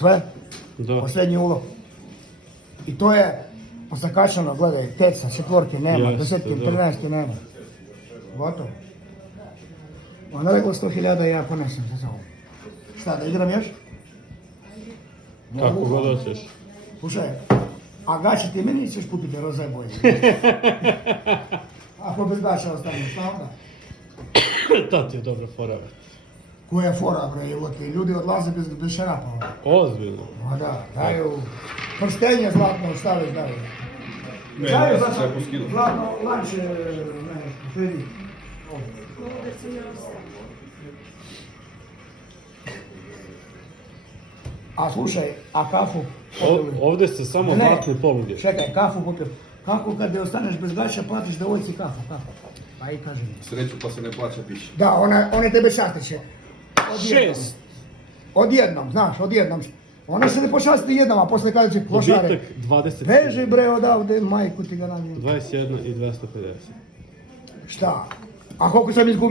sve, Da. posljednji ulov. I to je posakačeno, gledaj, teca, četvorke nema, Jeste, desetke, da. 13 nema. Gotovo. Onda rekao 100.000 ja ponesem sa sobom. Šta, da igram još? Kako god hoćeš. Slušaj, a gaće ti meni ćeš kupiti roze boje. Ako bez gaća ostaneš, šta onda? Ta ti je dobra fora. Koja je fora, bre, evo ti, ljudi odlaze bez šarapa. Ozbiljno. Ma da, daju prstenje zlatno, stavi, daju. Ne, Daju ja sam sve poskidao. zlatno lanče, ne, vidi. A slušaj, a kafu? Ovdje se samo Ne. zlatne poluge. Čekaj, kafu popio. Kako kad ostaneš bez gaća, platiš devojci kafu, kako? Pa i kaži mi. Sreću pa se ne plaća piše. Da, one tebe častiće. Odjednom. 6. Odjednom, znaš, odjednom. Ona se ne počasti jednom, a posle kada će klošare. Dobitak 20. Beži bre odavde, majku ti ga navijem. 21 i 250. Šta? A koliko sam izgubio?